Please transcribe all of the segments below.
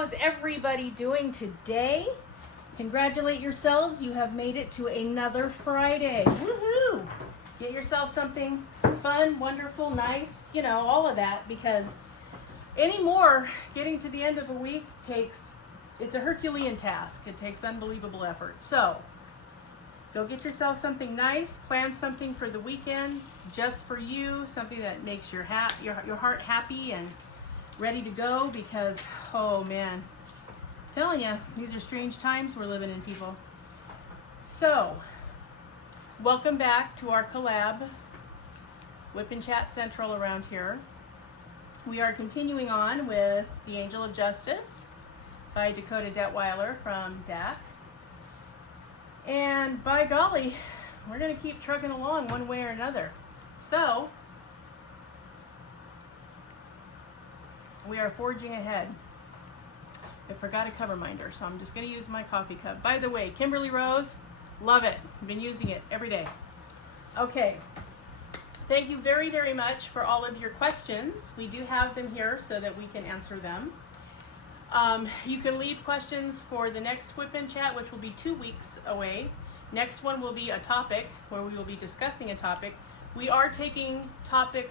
how is everybody doing today? Congratulate yourselves, you have made it to another Friday. Woohoo! Get yourself something fun, wonderful, nice, you know, all of that, because anymore, getting to the end of a week it's a Herculean task. It takes unbelievable effort. So, go get yourself something nice, plan something for the weekend, just for you, something that makes your heart happy and ready to go, because, oh man, I'm telling you, these are strange times we're living in, people. So, welcome back to our Collab Whip and Chat Central around here. We are continuing on with The Angel of Justice by Dakota Detweiler from DAC. And by golly, we're going to keep trucking along one way or another. So, we are forging ahead. I forgot a cover minder, so I'm just going to use my coffee cup. By the way, Kimberly Rose, love it. I've been using it every day. Okay. Thank you very, very much for all of your questions. We do have them here so that we can answer them. You can leave questions for the next Whip and Chat, which will be 2 weeks away. Next one will be a topic where we will be discussing a topic. We are taking topic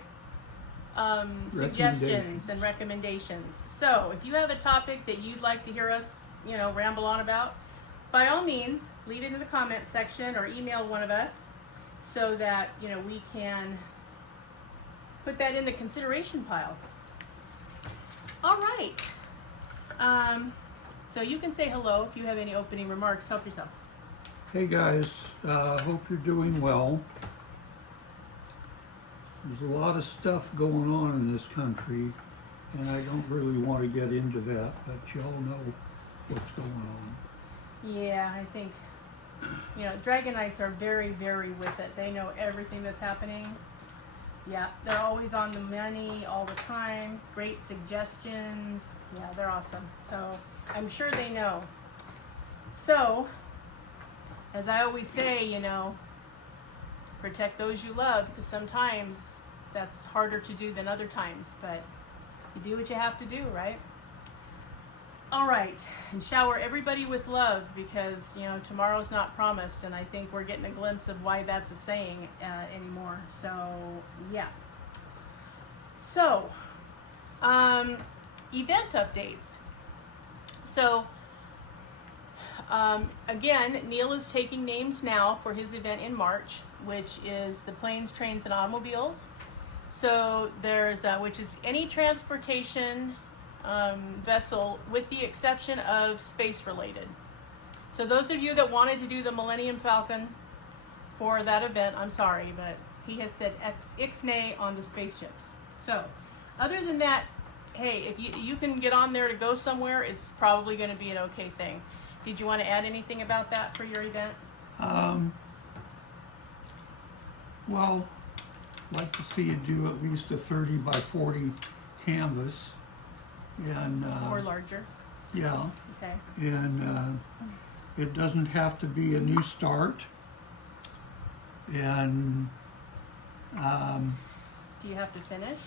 suggestions and recommendations. So if you have a topic that you'd like to hear us, you know, ramble on about, by all means, leave it in the comments section or email one of us so that, you know, we can put that in the consideration pile. All right. So you can say hello if you have any opening remarks. Help yourself. Hey guys, hope you're doing well. There's a lot of stuff going on in this country, and I don't really want to get into that, but y'all know what's going on. Yeah, I think, you know, Dragonites are very, very with it. They know everything that's happening. Yeah, they're always on the money all the time. Great suggestions. Yeah, they're awesome. So I'm sure they know. So, as I always say, you know, protect those you love, because sometimes that's harder to do than other times, but you do what you have to do, right? All right, and shower everybody with love, because, you know, tomorrow's not promised, and I think we're getting a glimpse of why that's a saying anymore. So, yeah. So, event updates. So, again, Neil is taking names now for his event in March, which is the Planes, Trains, and Automobiles. So there's which is any transportation vessel with the exception of space related. So those of you that wanted to do the Millennium Falcon for that event, I'm sorry, but he has said ixnay on the spaceships. So other than that, hey, if you can get on there to go somewhere, it's probably going to be an okay thing. Did you want to add anything about that for your event? Well, I'd like to see you do at least a 30 by 40 canvas. And, or larger. Yeah. Okay. And it doesn't have to be a new start. And do you have to finish?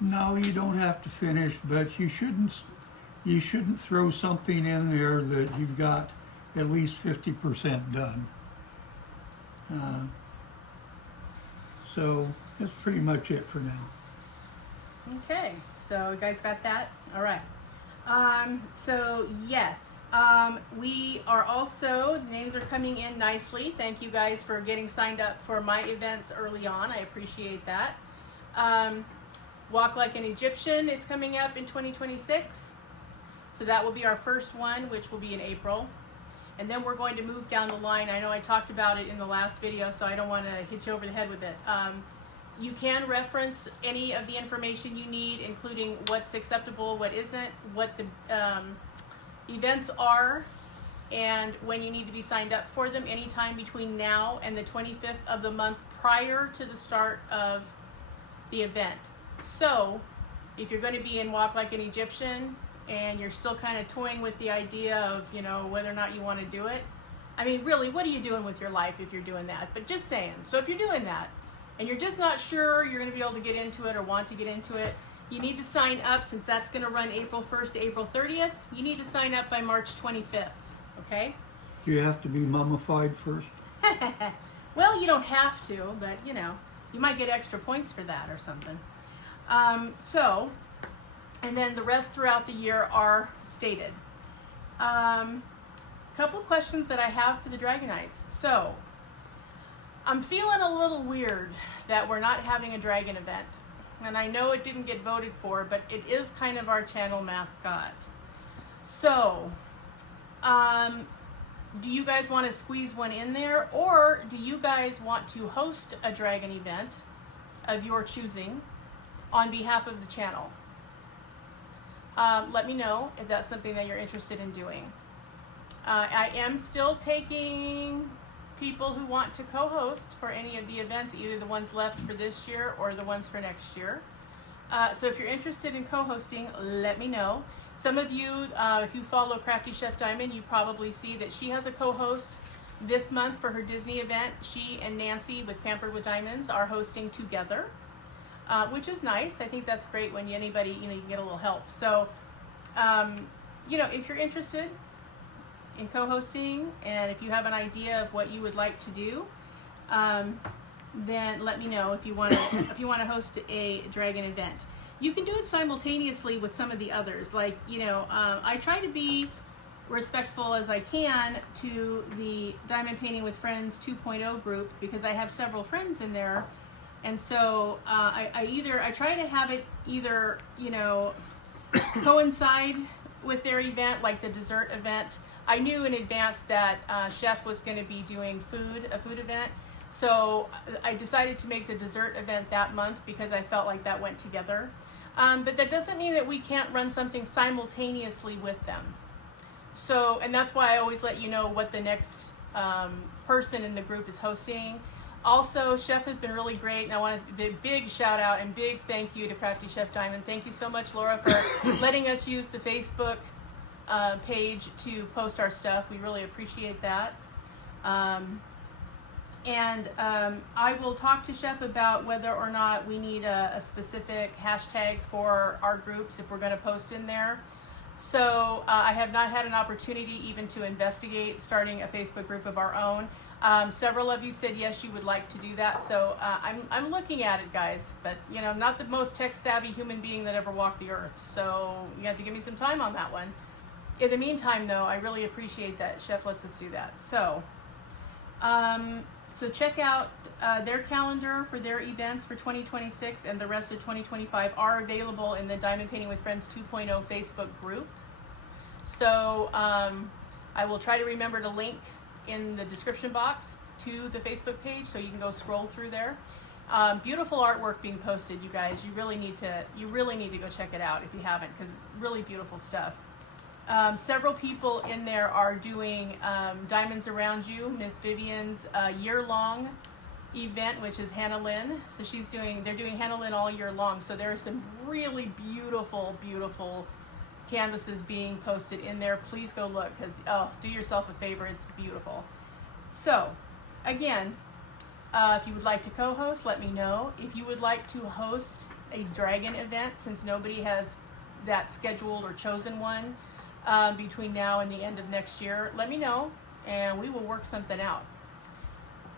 No, you don't have to finish, but you shouldn't throw something in there that you've got at least 50% done. So that's pretty much it for now. Okay, so you guys got that? All right. So yes, we are also, names are coming in nicely. Thank you guys for getting signed up for my events early on. I appreciate that. Walk Like an Egyptian is coming up in 2026. So that will be our first one, which will be in April. And then we're going to move down the line. I know I talked about it in the last video, so I don't want to hit you over the head with it. You can reference any of the information you need, including what's acceptable, what isn't, what the events are, and when you need to be signed up for them anytime between now and the 25th of the month prior to the start of the event. So, if you're going to be in Walk Like an Egyptian, and you're still kind of toying with the idea of, you know, whether or not you want to do it. I mean, really, what are you doing with your life if you're doing that? But just saying. So if you're doing that, and you're just not sure you're going to be able to get into it or want to get into it, You need to sign up, since that's going to run April 1st to April 30th. You need to sign up by March 25th, okay? Do you have to be mummified first? Well, you don't have to, but you know, you might get extra points for that or something. And then the rest throughout the year are stated. Couple of questions that I have for the Dragonites. So, I'm feeling a little weird that we're not having a dragon event. And I know it didn't get voted for, but it is kind of our channel mascot. So, do you guys want to squeeze one in there, or do you guys want to host a dragon event of your choosing on behalf of the channel? Let me know if that's something that you're interested in doing. I am still taking people who want to co-host for any of the events, either the ones left for this year or the ones for next year. So if you're interested in co-hosting, let me know. Some of you, if you follow Crafty Chef Diamond, you probably see that she has a co-host this month for her Disney event. She and Nancy with Pampered with Diamonds are hosting together, which is nice. I think that's great when anybody, you know, you can get a little help. So, you know, if you're interested in co-hosting, and if you have an idea of what you would like to do, then let me know if you want to host a dragon event. You can do it simultaneously with some of the others. Like, you know, I try to be respectful as I can to the Diamond Painting with Friends 2.0 group, because I have several friends in there, and so I try to have it either, you know, coincide with their event, like the dessert event. I knew in advance that Chef was going to be doing a food event, so I decided to make the dessert event that month because I felt like that went together. But that doesn't mean that we can't run something simultaneously with them. So, and that's why I always let you know what the next person in the group is hosting. Also, Chef has been really great, and I want to give a big shout out and big thank you to Crafty Chef Diamond. Thank you so much, Laura, for letting us use the Facebook page to post our stuff. We really appreciate that. I will talk to Chef about whether or not we need a specific hashtag for our groups if we're going to post in there. So I have not had an opportunity even to investigate starting a Facebook group of our own. Several of you said yes, you would like to do that. So I'm looking at it, guys. But, you know, I'm not the most tech-savvy human being that ever walked the earth. So you have to give me some time on that one. In the meantime, though, I really appreciate that Chef lets us do that. So, so check out their calendar for their events for 2026, and the rest of 2025 are available in the Diamond Painting with Friends 2.0 Facebook group. So I will try to remember to link in the description box to the Facebook page, so you can go scroll through there. Beautiful artwork being posted, you guys. You really need to go check it out if you haven't, because really beautiful stuff. Several people in there are doing Diamonds Around You, Miss Vivian's year-long event, which is Hannah Lynn. So they're doing Hannah Lynn all year long. So there are some really beautiful, beautiful canvases being posted in there. Please go look, because do yourself a favor, it's beautiful. So again, if you would like to co-host, let me know. If you would like to host a dragon event, since nobody has that scheduled or chosen one between now and the end of next year, let me know and we will work something out.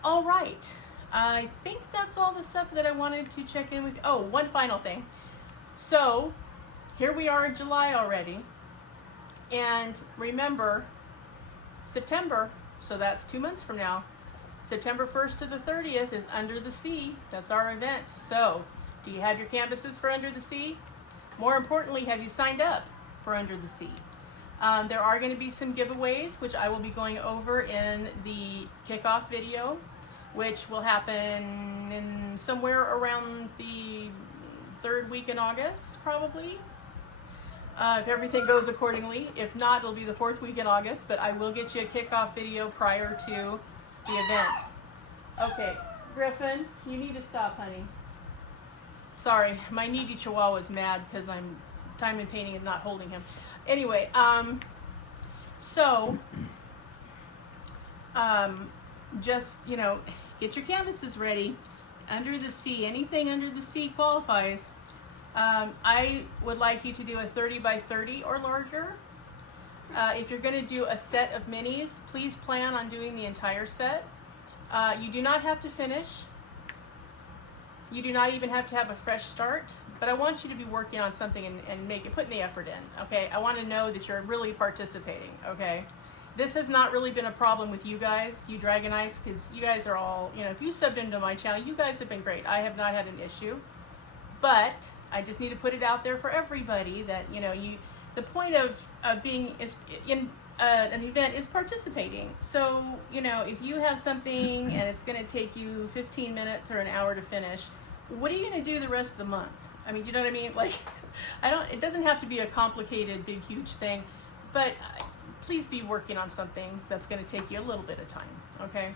All right, I think that's all the stuff that I wanted to check in with. Oh, one final thing. So here we are in July already, and remember, September, so that's 2 months from now, September 1st to the 30th is Under the Sea. That's our event. So do you have your canvases for Under the Sea? More importantly, have you signed up for Under the Sea? There are going to be some giveaways, which I will be going over in the kickoff video, which will happen in somewhere around the 3rd week in August, probably. If everything goes accordingly. If not, it'll be the 4th week in August, but I will get you a kickoff video prior to the event. Okay, Griffin, you need to stop, honey. Sorry, my needy chihuahua's mad because I'm diamond painting and not holding him. Anyway, just, you know, get your canvases ready. Under the Sea, anything Under the Sea qualifies. I would like you to do a 30 by 30 or larger. If you're going to do a set of minis, please plan on doing the entire set. You do not have to finish. You do not even have to have a fresh start, but I want you to be working on something and putting the effort in, okay? I want to know that you're really participating, okay? This has not really been a problem with you guys, you Dragonites, because you guys are all, if you subbed into my channel, you guys have been great. I have not had an issue, but I just need to put it out there for everybody that, the point of being in an event is participating. So, if you have something and it's going to take you 15 minutes or an hour to finish, what are you going to do the rest of the month? I mean, do you know what I mean? Like, it doesn't have to be a complicated, big, huge thing, but please be working on something that's going to take you a little bit of time, okay?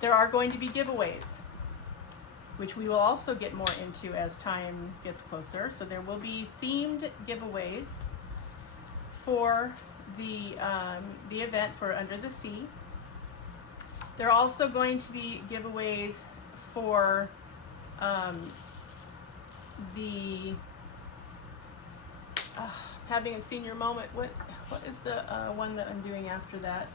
There are going to be giveaways, which we will also get more into as time gets closer. So there will be themed giveaways for the event for Under the Sea. There are also going to be giveaways for having a senior moment. What is the one that I'm doing after that?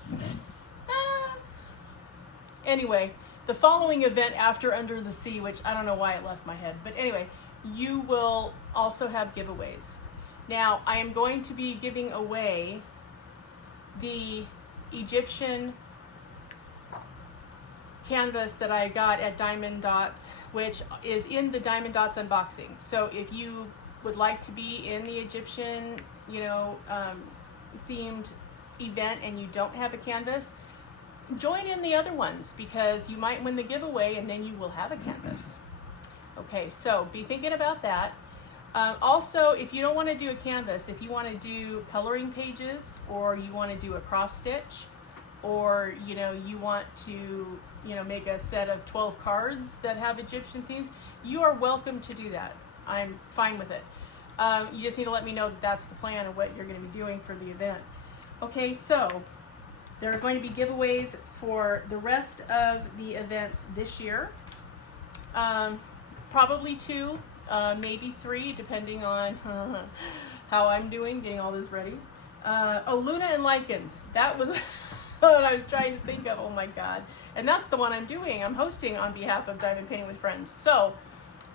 Anyway, the following event after Under the Sea, which I don't know why it left my head, but anyway, you will also have giveaways. Now, I am going to be giving away the Egyptian canvas that I got at Diamond Dots, which is in the Diamond Dots unboxing. So if you would like to be in the Egyptian, themed event and you don't have a canvas, join in the other ones because you might win the giveaway and then you will have a canvas. Okay, so be thinking about that. Also, if you don't want to do a canvas, if you want to do coloring pages, or you want to do a cross stitch, or you want to make a set of 12 cards that have Egyptian themes, you are welcome to do that. I'm fine with it. You just need to let me know that that's the plan of what you're going to be doing for the event. Okay, so there are going to be giveaways for the rest of the events this year. Probably 2, maybe 3, depending on how I'm doing, getting all this ready. Luna and Lichens. That was what I was trying to think of. Oh my God. And that's the one I'm doing. I'm hosting on behalf of Diamond Painting with Friends. So,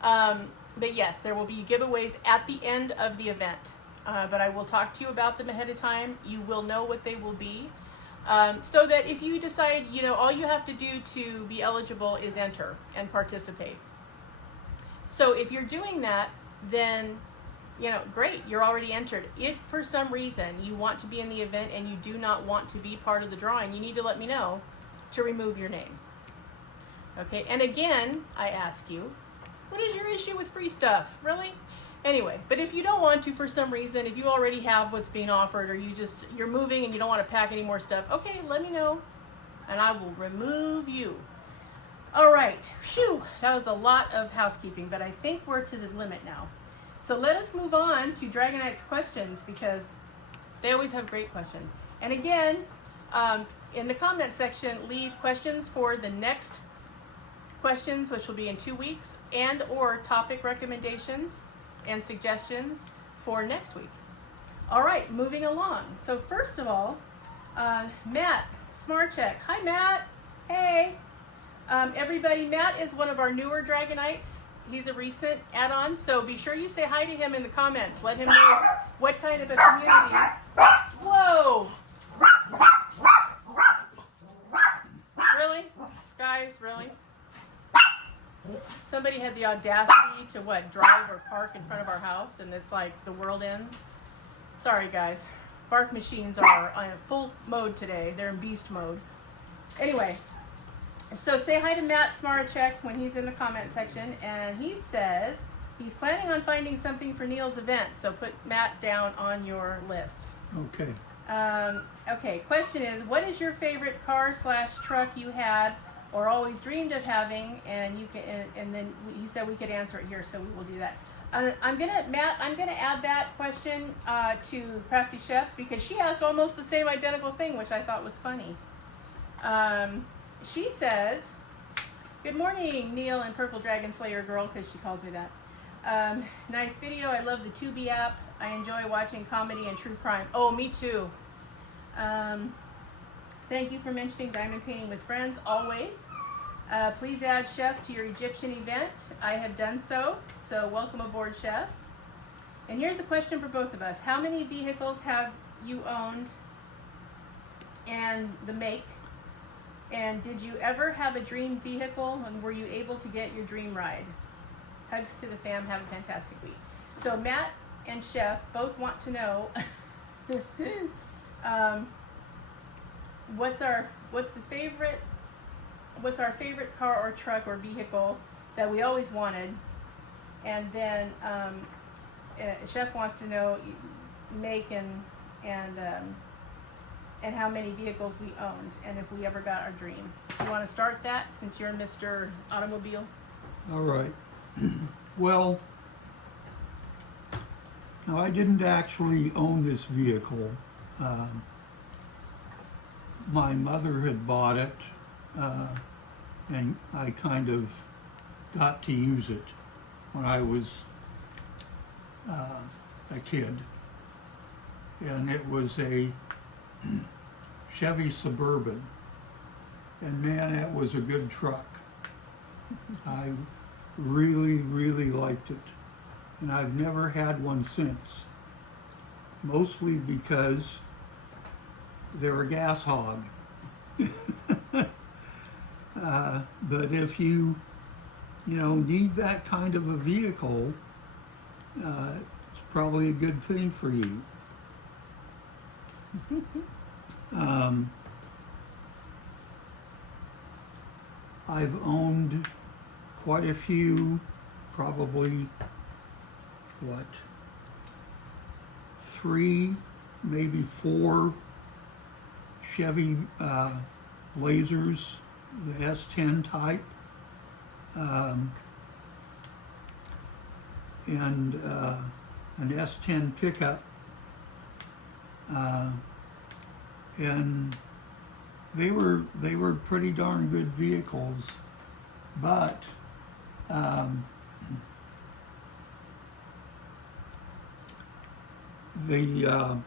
but yes, there will be giveaways at the end of the event. But I will talk to you about them ahead of time. You will know what they will be. So that if you decide, all you have to do to be eligible is enter and participate. So if you're doing that, then, great, you're already entered. If for some reason you want to be in the event and you do not want to be part of the drawing, you need to let me know to remove your name. Okay, and again, I ask you, what is your issue with free stuff? Really? Anyway, but if you don't want to for some reason, if you already have what's being offered, or you're moving and you don't want to pack any more stuff, okay, let me know and I will remove you. All right, phew, that was a lot of housekeeping, but I think we're to the limit now. So let us move on to Dragonites questions because they always have great questions. And again, in the comment section, leave questions for the next questions, which will be in 2 weeks, and or topic recommendations and suggestions for next week. All right, moving along. So first of all, Matt Smarcheck. Hi, Matt. Hey. Everybody, Matt is one of our newer Dragonites. He's a recent add-on, so be sure you say hi to him in the comments. Let him know what kind of a community. Whoa! Really? Guys, really? Somebody had the audacity to drive or park in front of our house, and it's like the world ends. Sorry, guys. Bark machines are on full mode today. They're in beast mode. Anyway, so say hi to Matt Smarachek when he's in the comment section, and he says he's planning on finding something for Neil's event, so put Matt down on your list. Okay. Okay, question is, what is your favorite car/truck you had or always dreamed of having? And you can, and then he said we could answer it here, so we will do that. I'm gonna add that question to Crafty Chefs because she asked almost the same identical thing, which I thought was funny. She says, "Good morning, Neil and Purple Dragon Slayer Girl," because she calls me that. Nice video. I love the Tubi app. I enjoy watching comedy and true crime. Oh, me too. Thank you for mentioning diamond painting with friends, always. Please add Chef to your Egyptian event. I have done so, so welcome aboard, Chef. And here's a question for both of us. How many vehicles have you owned and the make? And did you ever have a dream vehicle, and were you able to get your dream ride? Hugs to the fam. Have a fantastic week. So Matt and Chef both want to know what's our favorite car or truck or vehicle that we always wanted, and then Chef wants to know make and how many vehicles we owned and if we ever got our dream. Do you want to start that since you're Mr. Automobile? All right. Well, now I didn't actually own this vehicle. My mother had bought it, and I kind of got to use it when I was a kid. And it was a Chevy Suburban. And man, that was a good truck. I really, really liked it. And I've never had one since. Mostly because they're a gas hog. But if you need that kind of a vehicle, it's probably a good thing for you. I've owned quite a few, probably, 3, maybe 4 Chevy Blazers, the S10 type, and an S10 pickup, and they were pretty darn good vehicles, but the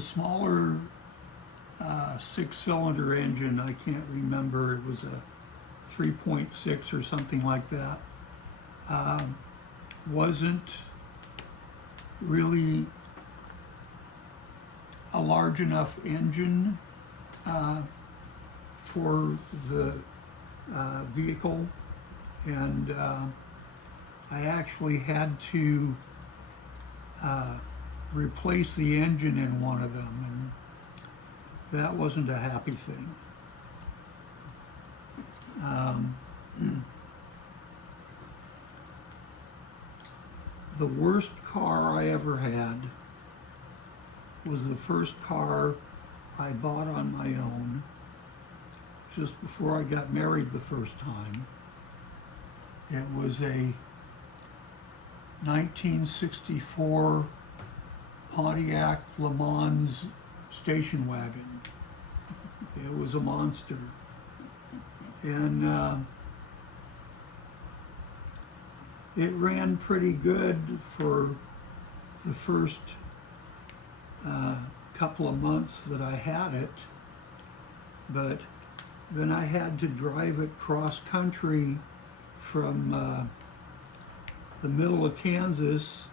smaller 6-cylinder engine, I can't remember, it was a 3.6 or something like that, wasn't really a large enough engine for the vehicle, and I actually had to replace the engine in one of them, and that wasn't a happy thing. The worst car I ever had was the first car I bought on my own just before I got married the first time. It was a 1964 Pontiac Le Mans station wagon. It was a monster. And it ran pretty good for the first couple of months that I had it, but then I had to drive it cross country from the middle of Kansas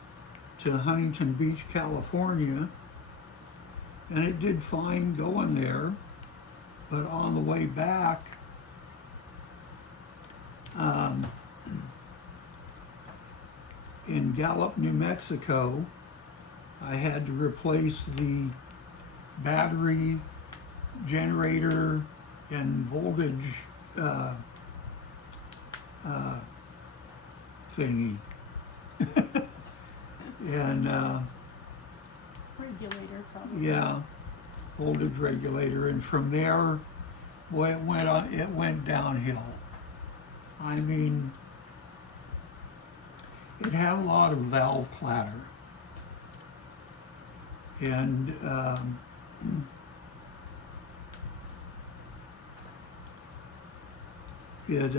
to Huntington Beach, California, and it did fine going there, but on the way back, in Gallup, New Mexico, I had to replace the battery, generator, and voltage thingy. And regulator, probably. yeah, voltage regulator, and from there, boy, it went downhill. I mean, it had a lot of valve clatter, and it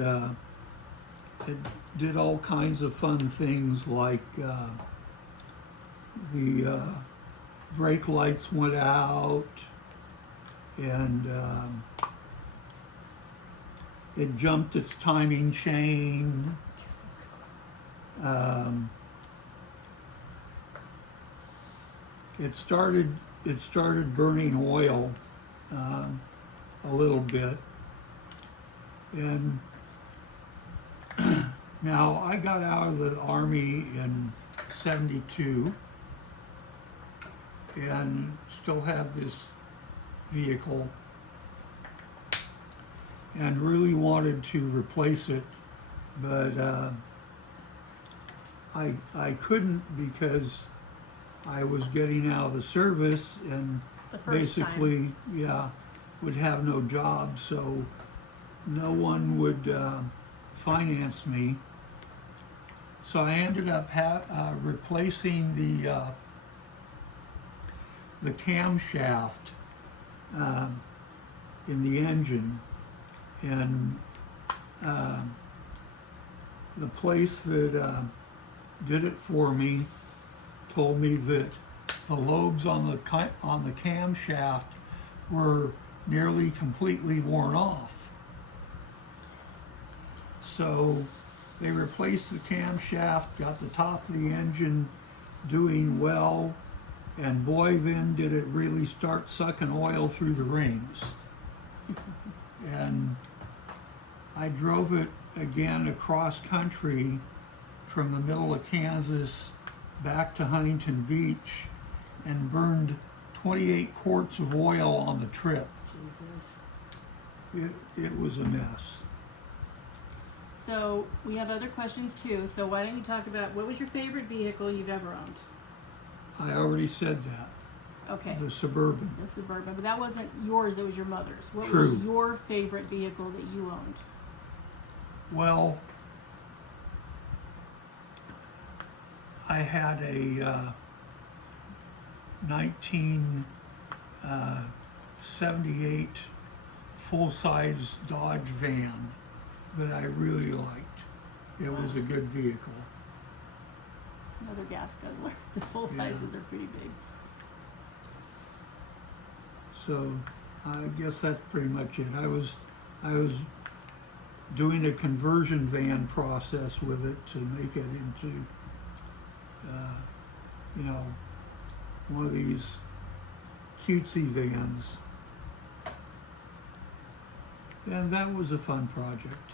did all kinds of fun things like the brake lights went out, and it jumped its timing chain. It started burning oil a little bit, and now I got out of the Army in '72 and still have this vehicle and really wanted to replace it, but I couldn't because I was getting out of the service and The first basically, yeah, would have no job, so no one would finance me. So I ended up replacing the camshaft in the engine, and the place that did it for me told me that the lobes on the camshaft were nearly completely worn off. So they replaced the camshaft, got the top of the engine doing well, and boy, then did it really start sucking oil through the rings. And I drove it again across country from the middle of Kansas back to Huntington Beach and burned 28 quarts of oil on the trip. Jesus. It was a mess. So we have other questions too. So why don't you talk about what was your favorite vehicle you've ever owned? I already said that. Okay. The Suburban. The Suburban, but that wasn't yours, it was your mother's. What True. was your favorite vehicle that you owned? Well, I had a 1978 full-size Dodge van that I really liked. It was a good vehicle. Another gas guzzler. The full sizes are pretty big. So I guess that's pretty much it. I was doing a conversion van process with it to make it into one of these cutesy vans, and that was a fun project.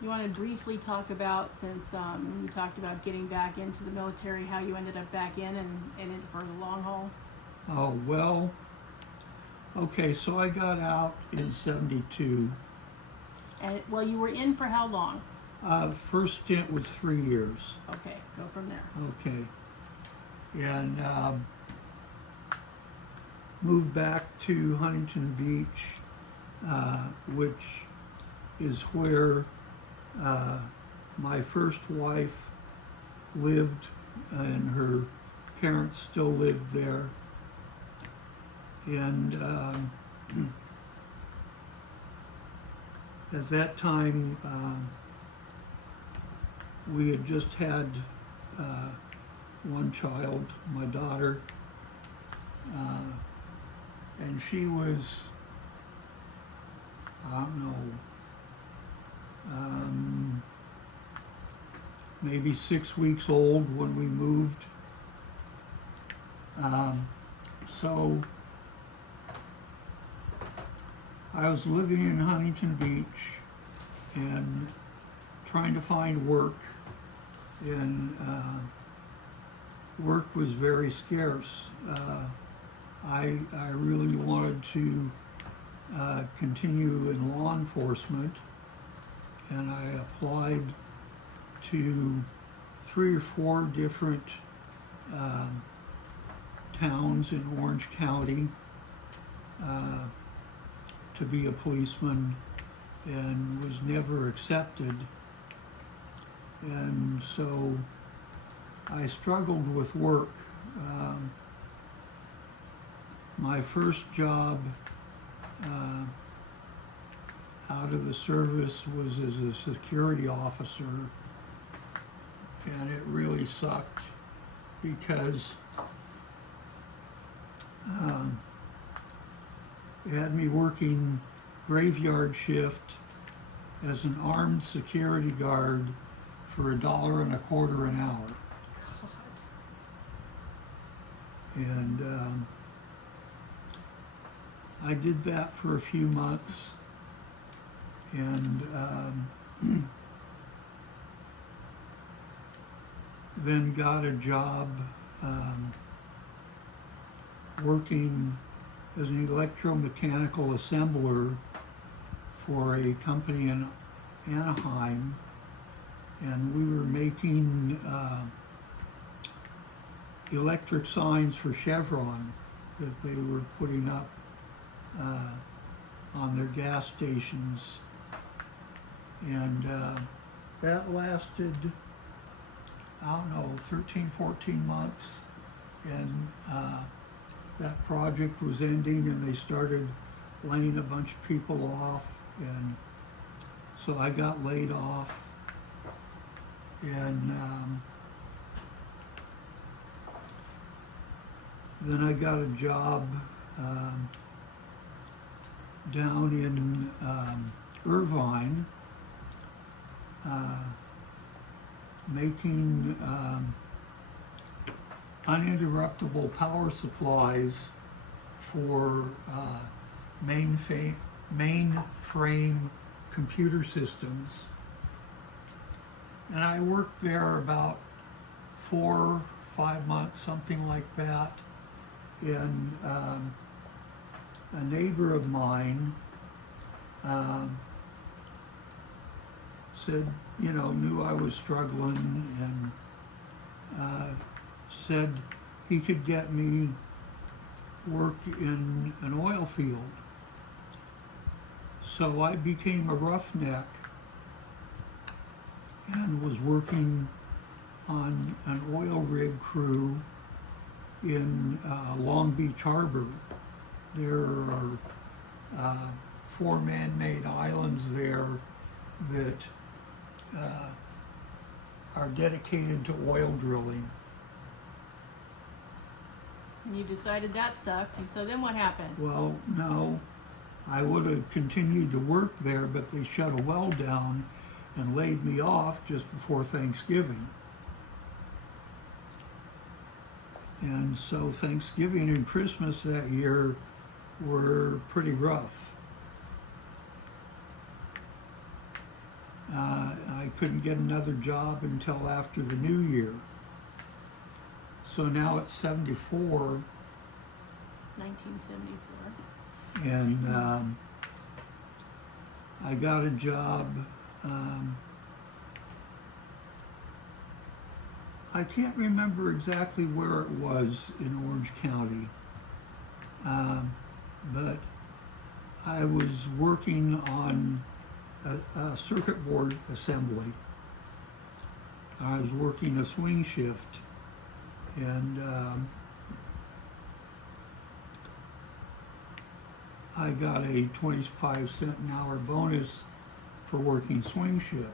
You want to briefly talk about, since you talked about getting back into the military, how you ended up back in and in it for the long haul? Oh, well, okay, so I got out in '72. And well, you were in for how long? First stint was 3 years. Okay, go from there. Okay. And moved back to Huntington Beach, which is where my first wife lived, and her parents still lived there. And at that time, we had just had one child, my daughter, and she was, I don't know, maybe 6 weeks old when we moved. So I was living in Huntington Beach and trying to find work, and work was very scarce. I really wanted to continue in law enforcement, and I applied to 3 or 4 different towns in Orange County to be a policeman, and was never accepted. And so I struggled with work. My first job out of the service was as a security officer, and it really sucked because it had me working graveyard shift as an armed security guard for $1.25 an hour. God. And I did that for a few months, and then got a job working as an electromechanical assembler for a company in Anaheim, and we were making electric signs for Chevron that they were putting up on their gas stations, and that lasted, I don't know, 13, 14 months, and that project was ending, and they started laying a bunch of people off, and so I got laid off, and then I got a job down in Irvine, making uninterruptible power supplies for mainframe computer systems. And I worked there about 4 or 5 months, something like that. And a neighbor of mine said, you know, knew I was struggling, and said he could get me work in an oil field. So I became a roughneck and was working on an oil rig crew in Long Beach Harbor. There are 4 man-made islands there that are dedicated to oil drilling. And you decided that sucked, and so then what happened? Well, no, I would have continued to work there, but they shut a well down and laid me off just before Thanksgiving. And so Thanksgiving and Christmas that year were pretty rough. I couldn't get another job until after the new year. So now it's 74, 1974. and I got a job. I can't remember exactly where it was in Orange County, but I was working on a circuit board assembly. I was working a swing shift, and I got a 25-cent an hour bonus for working swing shift,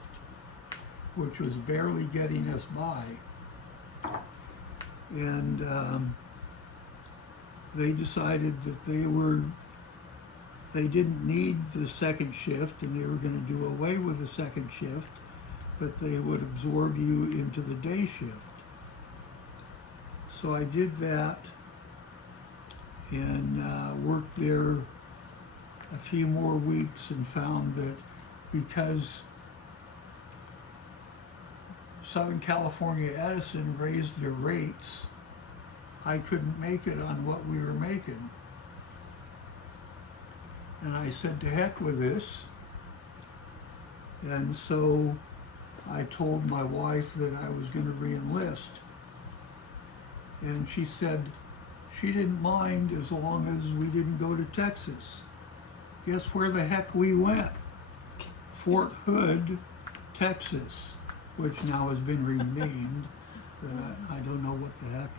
which was barely getting us by. And they decided that they didn't need the second shift, and they were going to do away with the second shift, but they would absorb you into the day shift. So I did that, and worked there a few more weeks, and found that because Southern California Edison raised their rates, I couldn't make it on what we were making. And I said, to heck with this. And so I told my wife that I was going to re-enlist. And she said she didn't mind as long as we didn't go to Texas. Guess where the heck we went? Fort Hood, Texas, which now has been renamed, but I don't know what the heck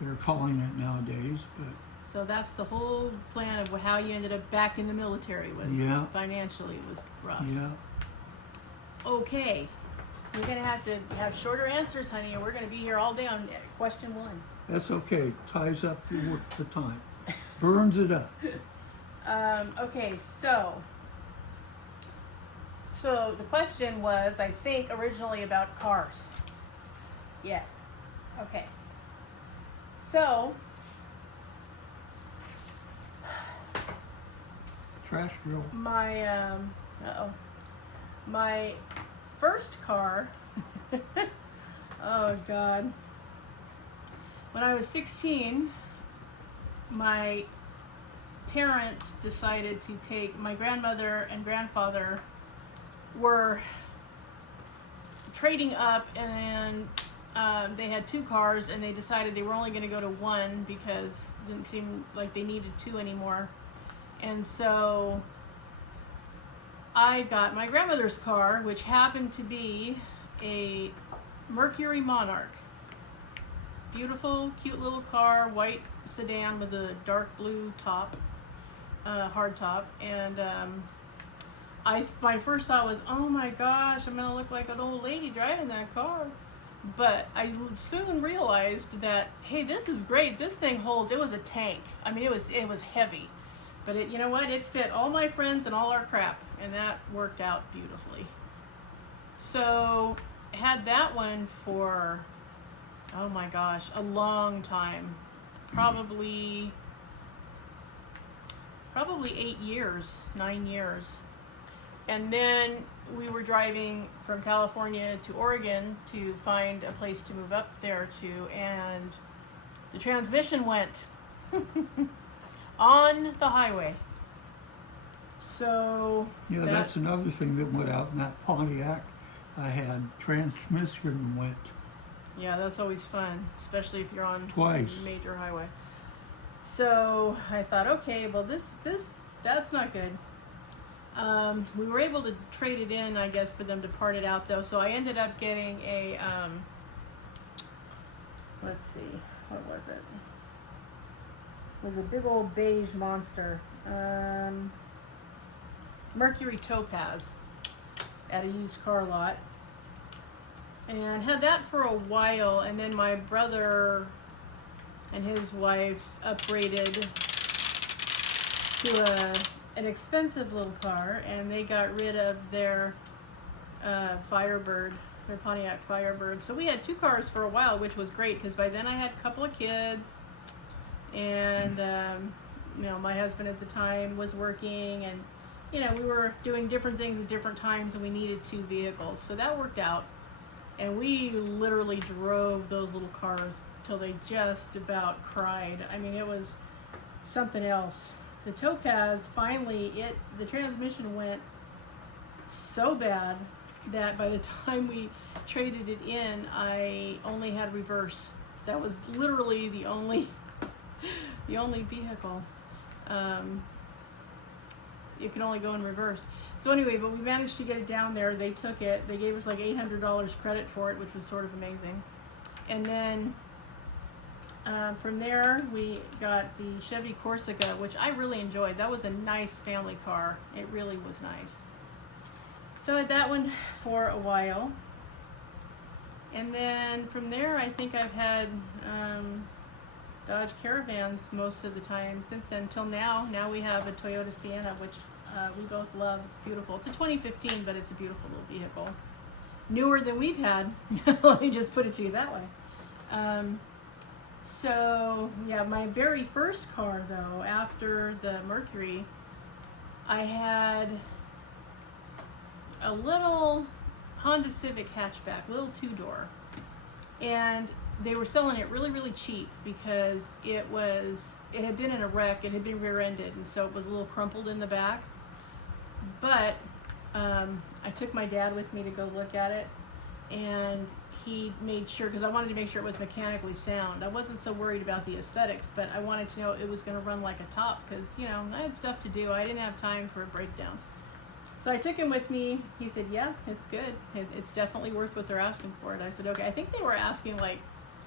they're calling it nowadays. But So that's the whole plan of how you ended up back in the military. Was Yeah. financially it was rough. Yeah. Okay, we're gonna have to have shorter answers, honey, or we're gonna be here all day on question 1. That's okay. Ties up the time. Burns it up. Okay, so the question was, I think, originally about cars. Yes. Okay. So, Trash drill. my first car, oh God. When I was 16, my parents decided to take, my grandmother and grandfather were trading up, and they had 2 cars, and they decided they were only going to go to 1 because it didn't seem like they needed 2 anymore. And so I got my grandmother's car, which happened to be a Mercury Monarch. Beautiful, cute little car, white sedan with a dark blue top, hard top. And my first thought was, oh my gosh, I'm gonna look like an old lady driving that car. But I soon realized that, hey, this is great. This thing holds. It was a tank. I mean, it was heavy, but you know what? It fit all my friends and all our crap, and that worked out beautifully. So had that one for, oh my gosh, a long time, probably 8 years, 9 years. And then we were driving from California to Oregon to find a place to move up there to, and the transmission went on the highway. So Yeah, that's another thing that went out in that Pontiac I had. Transmission went. Yeah, that's always fun, especially if you're on Twice. a major highway. So I thought, okay, well that's not good. We were able to trade it in, I guess, for them to part it out, though. So I ended up getting a, let's see, what was it? It was a big old beige monster. Mercury Topaz at a used car lot. And had that for a while, and then my brother and his wife upgraded to an expensive little car, and they got rid of their Firebird, their Pontiac Firebird. So we had 2 cars for a while, which was great because by then I had a couple of kids, and my husband at the time was working, and we were doing different things at different times, and we needed 2 vehicles, so that worked out. And we literally drove those little cars till they just about cried. I mean, it was something else. The Topaz, finally, the transmission went so bad that by the time we traded it in, I only had reverse. That was literally the only vehicle. It could only go in reverse. So anyway, but we managed to get it down there. They took it. They gave us like $800 credit for it, which was sort of amazing. And then from there, we got the Chevy Corsica, which I really enjoyed. That was a nice family car. It really was nice. So I had that one for a while. And then from there, I think I've had Dodge Caravans most of the time since then till now. Now we have a Toyota Sienna, which we both love. It's beautiful. It's a 2015, but it's a beautiful little vehicle. Newer than we've had. Let me just put it to you that way. So yeah, my very first car though, after the Mercury, I had a little Honda Civic hatchback, little 2-door, and they were selling it really, really cheap because it had been in a wreck, it had been rear-ended, and so it was a little crumpled in the back. But I took my dad with me to go look at it, and he made sure, because I wanted to make sure it was mechanically sound. I wasn't so worried about the aesthetics, but I wanted to know it was going to run like a top, because I had stuff to do. I didn't have time for breakdowns. So I took him with me. He said, yeah, it's good. It's definitely worth what they're asking for it. I said, okay. I think they were asking like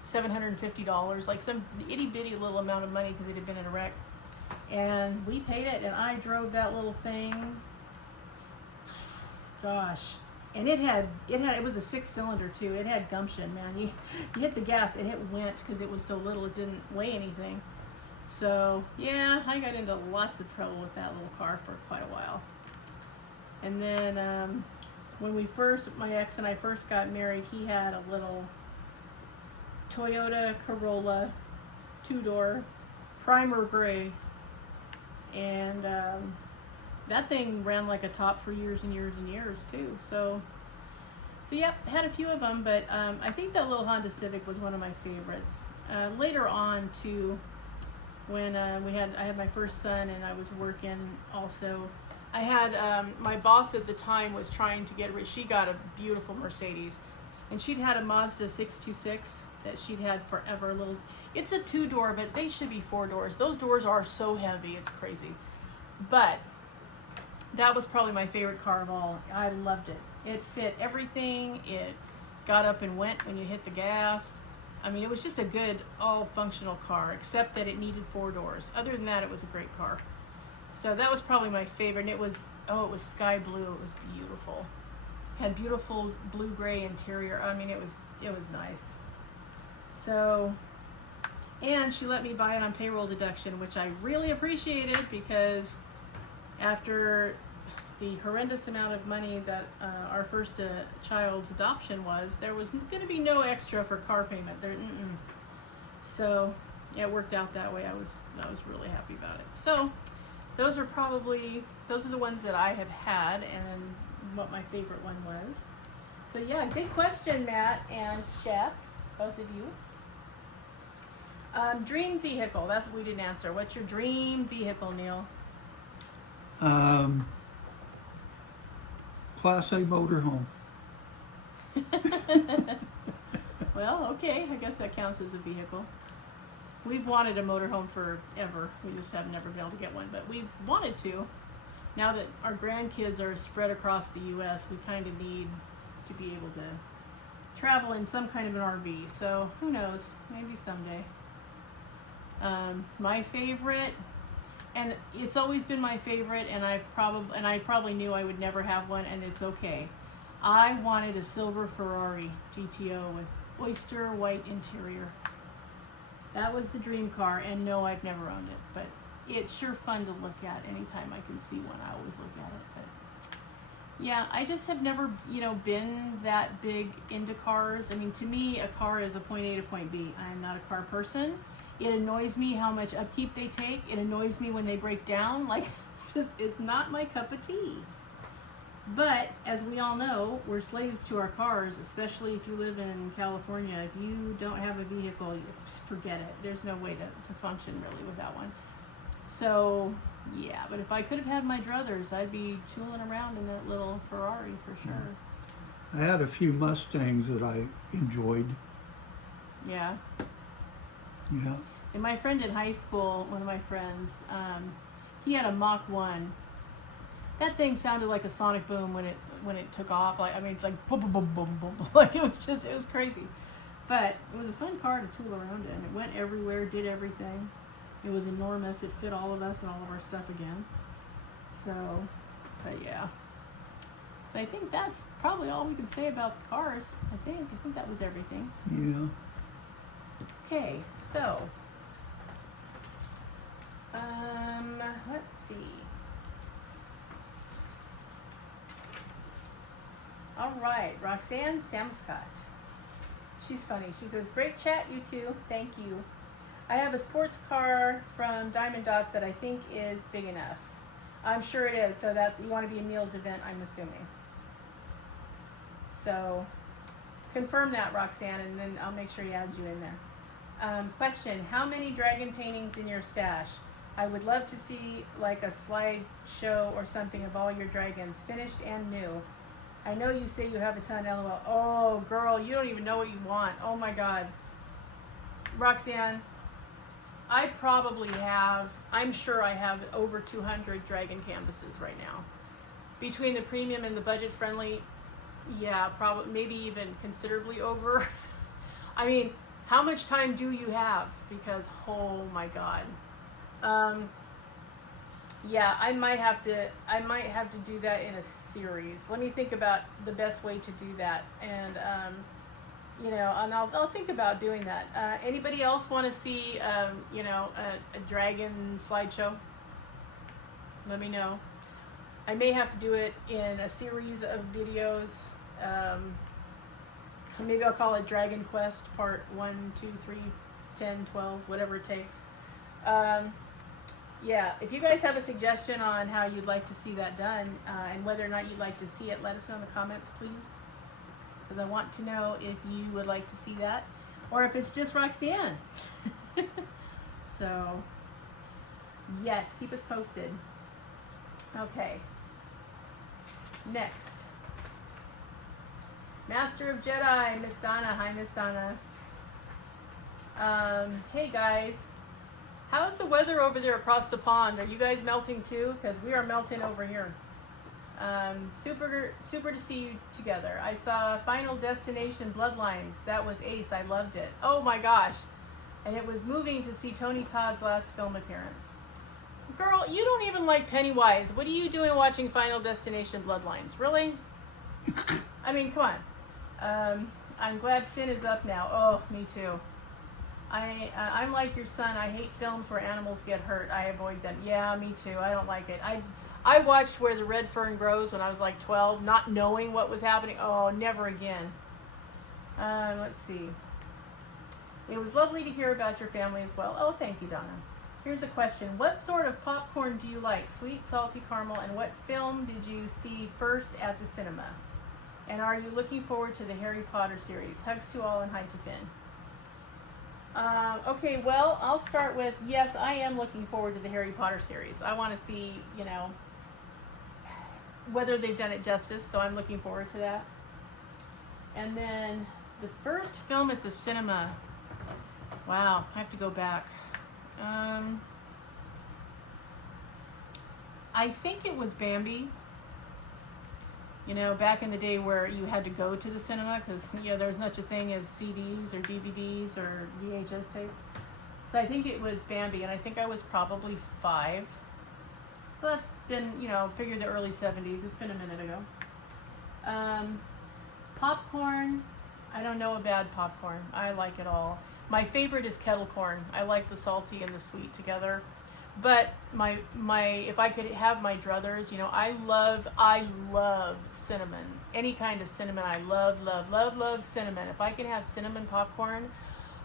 $750, like some itty bitty little amount of money because it had been in a wreck. And we paid it, and I drove that little thing. Gosh, and it was a 6-cylinder too. It had gumption, man. You hit the gas and it went because it was so little. It didn't weigh anything. So yeah, I got into lots of trouble with that little car for quite a while. And then when my ex and I first got married, he had a little Toyota Corolla 2-door primer gray, and that thing ran like a top for years and years and years too. So yep, had a few of them, but I think that little Honda Civic was one of my favorites. Later on too, when I had my first son and I was working also, I had my boss at the time was trying to she got a beautiful Mercedes, and she'd had a Mazda 626 that she'd had forever. It's a 2-door, but they should be 4 doors. Those doors are so heavy, it's crazy. But that was probably my favorite car of all. I loved it. It fit everything. It got up and went when you hit the gas. I mean, it was just a good, all-functional car, except that it needed 4 doors. Other than that, it was a great car. So that was probably my favorite. And it was sky blue. It was beautiful. Had beautiful blue-gray interior. I mean, it was nice. So, and she let me buy it on payroll deduction, which I really appreciated, because after the horrendous amount of money that our first child's adoption was, there was going to be no extra for car payment. So yeah, it worked out that way. I was really happy about it. So those are the ones that I have had, and what my favorite one was. So yeah, good question, Matt and Chef, both of you. Dream vehicle, that's what we didn't answer. What's your dream vehicle, Neil? Class A motorhome. Well, okay, I guess that counts as a vehicle. We've wanted a motorhome forever. We just have never been able to get one, but we've wanted to. Now that our grandkids are spread across the U.S., we kind of need to be able to travel in some kind of an RV. So who knows? Maybe someday. My favorite, and it's always been my favorite, and I probably knew I would never have one, and it's okay. I wanted a silver Ferrari GTO with oyster white interior. That was the dream car, and no, I've never owned it, but it's sure fun to look at. Anytime I can see one, I always look at it. But yeah, I just have never, been that big into cars. I mean, to me, a car is a point A to point B. I'm not a car person. It annoys me how much upkeep they take. It annoys me when they break down. Like, it's not my cup of tea. But as we all know, we're slaves to our cars, especially if you live in California. If you don't have a vehicle, forget it. There's no way to function really without one. So yeah, but if I could have had my druthers, I'd be tooling around in that little Ferrari for sure. I had a few Mustangs that I enjoyed. Yeah. Yeah. And my friend in high school, one of my friends, he had a Mach 1. That thing sounded like a sonic boom when it took off. Like, I mean, it's like boom, boom, boom, boom, boom. Like, it was crazy. But it was a fun car to tool around in. It went everywhere, did everything. It was enormous. It fit all of us and all of our stuff again. So, but yeah. So I think that's probably all we can say about cars. I think that was everything. Yeah. Okay, so let's see. All right, Roxanne Samscott. She's funny. She says, "Great chat, you two. Thank you. I have a sports car from Diamond Dots that I think is big enough." I'm sure it is. So you want to be in Neil's event, I'm assuming. So confirm that, Roxanne, and then I'll make sure he adds you in there. Question, how many dragon paintings in your stash? I would love to see like a slide show or something of all your dragons, finished and new. I know you say you have a ton, LOL. Oh, girl, you don't even know what you want. Oh my God. Roxanne, I'm sure I have over 200 dragon canvases right now. Between the premium and the budget friendly, yeah, probably, maybe even considerably over. I mean, How much time do you have? Because, oh my God. Yeah, I might have to do that in a series. Let me think about the best way to do that, and you know, and I'll think about doing that. Anybody else want to see you know, a dragon slideshow? Let me know. I may have to do it in a series of videos. Maybe I'll call it Dragon Quest Part 1, 2, 3, 10, 12, whatever it takes. Yeah, if you guys have a suggestion on how you'd like to see that done, and whether or not you'd like to see it, let us know in the comments, please. Because I want to know if you would like to see that, or if it's just Roxanne. So, yes, keep us posted. Okay. Next. Master of Jedi, Miss Donna. Hi, Miss Donna. Hey, guys. How's the weather over there across the pond? Are you guys melting too? Because we are melting over here. Super to see you together. I saw Final Destination Bloodlines. That was ace. I loved it. Oh my gosh. And it was moving to see Tony Todd's last film appearance. Girl, you don't even like Pennywise. What are you doing watching Final Destination Bloodlines? Really? I mean, come on. I'm glad Finn is up now. Oh, me too. I'm like your son. I hate films where animals get hurt. I avoid them. Yeah, me too. I don't like it. I watched Where the Red Fern Grows when I was like 12, not knowing what was happening. Oh, never again. Let's see. It was lovely to hear about your family as well. Oh, thank you, Donna. Here's a question. What sort of popcorn do you like? Sweet, salty, caramel, and what film did you see first at the cinema? And are you looking forward to the Harry Potter series? Hugs to all and hi to Finn. Okay, well, I'll start with, yes, I am looking forward to the Harry Potter series. I want to see, you know, whether they've done it justice, so I'm looking forward to that. And then the first film at the cinema, wow, I have to go back. I think it was Bambi. You know, back in the day where you had to go to the cinema because, you know, there's such a thing as CDs or DVDs or VHS tape. So I think it was Bambi, and I think I was probably 5. So that's been, you know, figure the early 70s. It's been a minute ago. Popcorn, I don't know a bad popcorn. I like it all. My favorite is kettle corn. I like the salty and the sweet together. But my if I could have my druthers, you know, I love cinnamon. Any kind of cinnamon, I love cinnamon. If I can have cinnamon popcorn,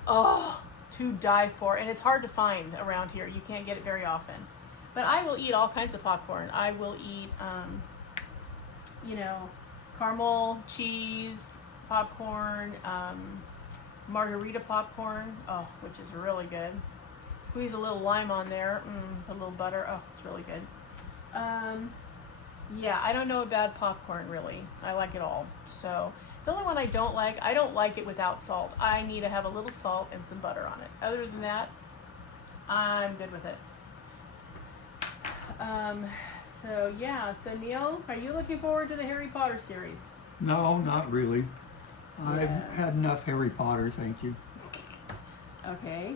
oh, to die for. And it's hard to find around here. You can't get it very often. But I will eat all kinds of popcorn. I will eat, you know, caramel, cheese, popcorn, margarita popcorn, oh, which is really good. Squeeze a little lime on there, a little butter, oh, it's really good. Yeah, I don't know about popcorn really. I like it all. So the only one I don't like it without salt. I need to have a little salt and some butter on it. Other than that, I'm good with it. So yeah, so Neil, are you looking forward to the Harry Potter series? No, not really. Yeah. I've had enough Harry Potter, thank you. Okay.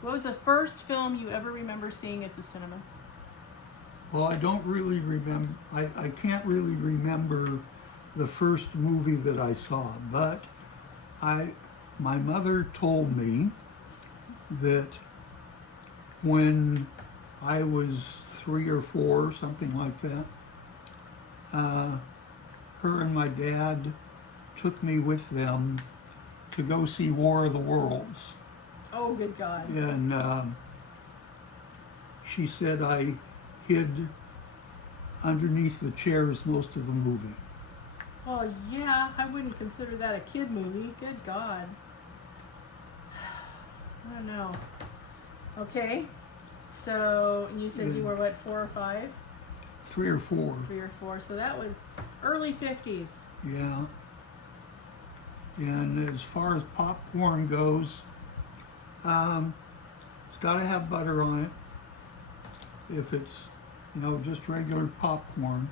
What was the first film you ever remember seeing at the cinema? Well, I don't really remember, I can't really remember the first movie that I saw, but my mother told me that when I was 3 or 4, something like that, her and my dad took me with them to go see War of the Worlds. Oh, good God. And she said I hid underneath the chairs most of the movie. Oh, yeah, I wouldn't consider that a kid movie. Good God. I don't know. Okay, so you said you were what, 4 or 5? 3 or 4. 3 or 4, so that was early 50s. Yeah. And as far as popcorn goes, it's got to have butter on it. If it's, you know, just regular popcorn.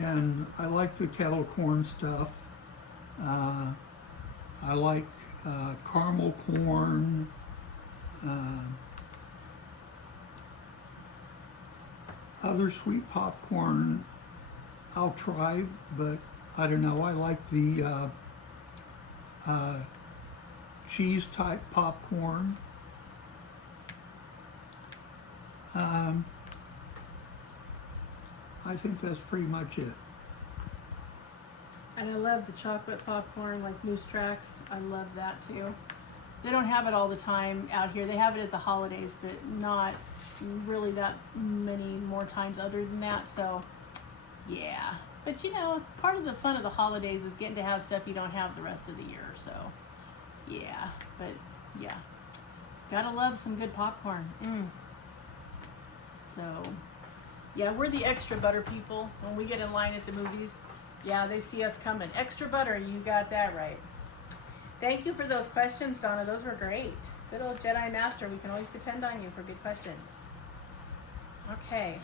And I like the kettle corn stuff. I like caramel corn. Other sweet popcorn I'll try, but I don't know. I like the cheese type popcorn. I think that's pretty much it. And I love the chocolate popcorn, like Moose Tracks. I love that too. They don't have it all the time out here. They have it at the holidays, but not really that many more times other than that. So, yeah. But you know, it's part of the fun of the holidays is getting to have stuff you don't have the rest of the year. So, yeah. But, yeah. Gotta love some good popcorn. So, yeah, we're the extra butter people. When we get in line at the movies, yeah, they see us coming. Extra butter, you got that right. Thank you for those questions, Donna. Those were great. Good old Jedi Master. We can always depend on you for good questions. Okay.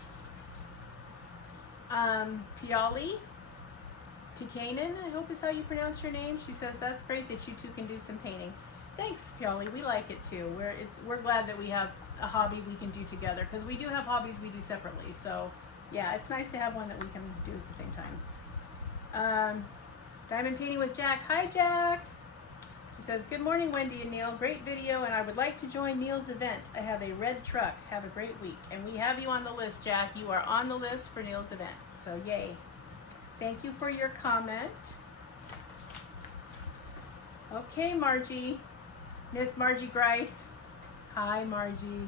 Piali Tikanen, I hope is how you pronounce your name. She says, that's great that you two can do some painting. Thanks, Piali. We like it too. We're glad that we have a hobby we can do together, because we do have hobbies we do separately. So, yeah, it's nice to have one that we can do at the same time. Diamond Painting with Jack. Hi, Jack. She says, good morning, Wendy and Neil. Great video, and I would like to join Neil's event. I have a red truck. Have a great week. And we have you on the list, Jack. You are on the list for Neil's event. So, yay. Thank you for your comment. Okay, Margie. Miss Margie Grice. Hi, Margie.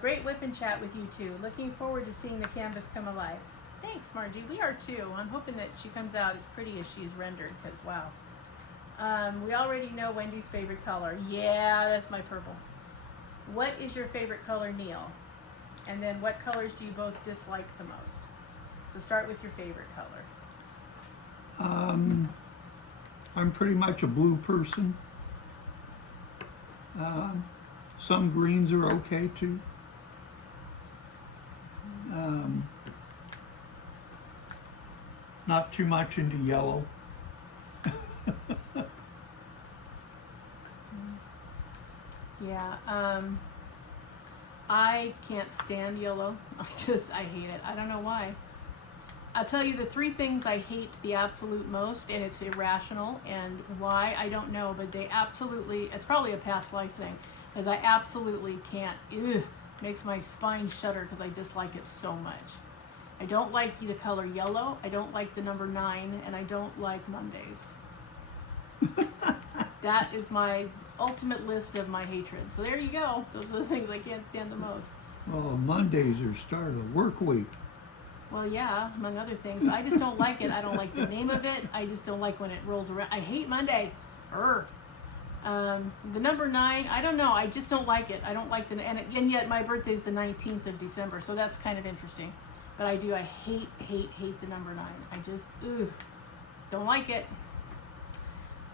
Great whip and chat with you two. Looking forward to seeing the canvas come alive. Thanks, Margie. We are too. I'm hoping that she comes out as pretty as she's rendered, because wow. We already know Wendy's favorite color. Yeah, that's my purple. What is your favorite color, Neil? And then what colors do you both dislike the most? So start with your favorite color. I'm pretty much a blue person. Some greens are okay too. Not too much into yellow. Yeah, I can't stand yellow. I hate it. I don't know why. I'll tell you the three things I hate the absolute most, and it's irrational, and why, I don't know, but they absolutely, it's probably a past life thing, because I absolutely can't, makes my spine shudder because I dislike it so much. I don't like the color yellow, I don't like the number 9, and I don't like Mondays. That is my ultimate list of my hatred. So there you go. Those are the things I can't stand the most. Well, Mondays are start of the work week. Well, yeah, among other things. I just don't like it. I don't like the name of it. I just don't like when it rolls around. I hate Monday. The number 9, I don't know. I just don't like it. I don't like the, and yet my birthday's the 19th of December, so that's kind of interesting. But I hate the number 9. I just, don't like it.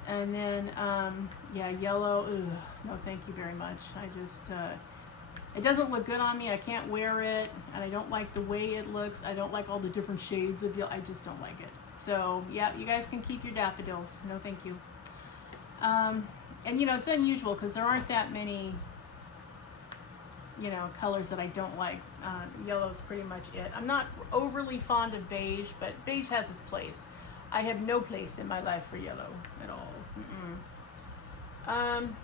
And then, yeah, yellow, no thank you very much. I just, it doesn't look good on me. I can't wear it, and I don't like the way it looks. I don't like all the different shades of yellow. I just don't like it. So, yeah, you guys can keep your daffodils. No thank you. And, you know, it's unusual because there aren't that many, you know, colors that I don't like. Yellow is pretty much it. I'm not overly fond of beige, but beige has its place. I have no place in my life for yellow at all.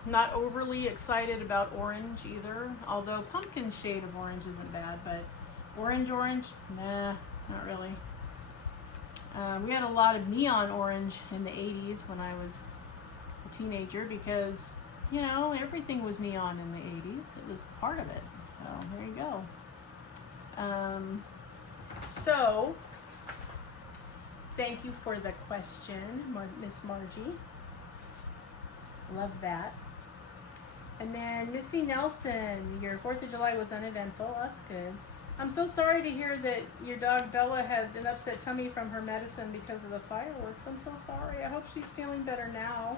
Not overly excited about orange either, although pumpkin shade of orange isn't bad, but orange, nah, not really. We had a lot of neon orange in the 80s when I was a teenager because, you know, everything was neon in the 80s. It was part of it. So there you go. So thank you for the question, Miss Margie. Love that. And then Missy Nelson, your 4th of July was uneventful. That's good. I'm so sorry to hear that your dog Bella had an upset tummy from her medicine because of the fireworks. I'm so sorry. I hope she's feeling better now.